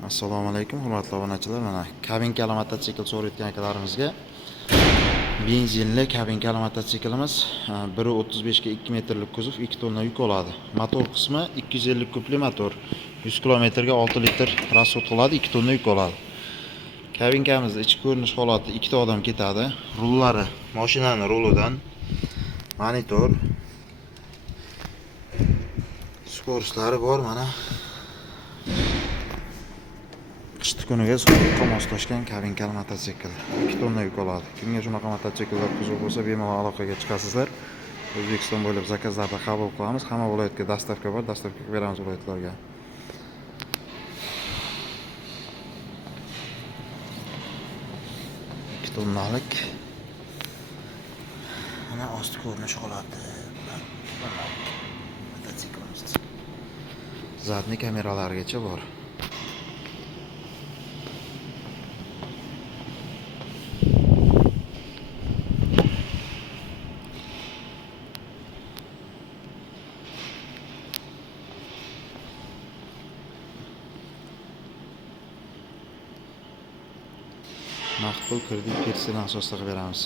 Assalomu alaykum, hurmatli obunachilar. Mana kabinkali mototsikl so'rayotgan akalarimizga benzinli kabinkali mototsiklimiz 1.35 ga 2 metrlik kuzov, 2 tonna yuk oladi. Motor qismi 250 kubli motor. 100 kilometrga 6 litr rasxod qiladi, 2 tonna yuk oladi. Kabinkamizning ichki ko'rinish holati 2 ta odam ketadi. Rullari mashinaning rulidan, monitor, skoristlari bor mana. Qishki kuniga sovuqqa moslashgan kabinkali mototsikl. 2 tonna yuk oladi. Kimga shunaqa mototsikllar kuzov bo'lsa, bemalol aloqaga chiqasizlar. O'zbekiston bo'ylab zakazlarni qabul qilamiz. Hamma viloyatga dostavka bor, dostavka beramiz viloyatlarga. Ikki tonnalik. Mana osti ko'rinish holati. Mototsiklimiz. Zadniy kameralarigacha bor. Naqd pul kredit versiyadan asosida beramiz.